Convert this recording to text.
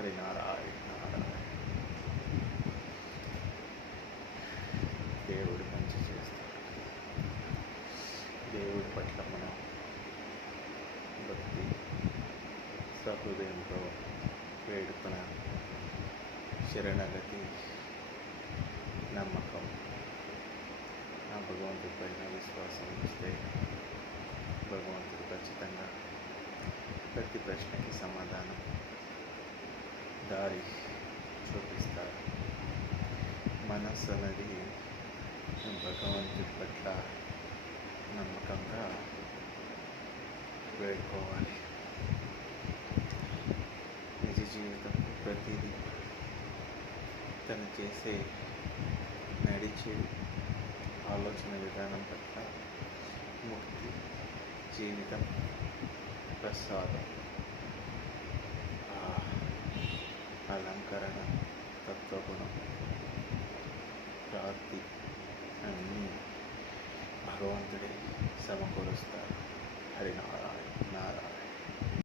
హరినారాయణ నారాయణ. దేవుడు మంచి చేస్తాడు. దేవుడి పట్ల మనం భక్తి సహృదయంతో వేడుకన శరణగతి నమ్మకం ఆ భగవంతుడి పైన విశ్వాసం ఇస్తే భగవంతుడు ఖచ్చితంగా ప్రతి ప్రశ్నకి సమాధానం దారి చూపిస్తారు. మనస్సు అనేది భగవంతుడి పట్ల నమ్మకంగా వేడుకోవాలి. నిజ జీవితం ప్రతిదీ తను చేసే నడిచే ఆలోచన విధానం పట్ల ముక్తి, జీవితం, ప్రసాదం, అలంకరణ, తత్వగుణం, ప్రాప్తి అన్నీ భగవంతుడే సమకూరుస్తారు. హరినారాయణ నారాయణ.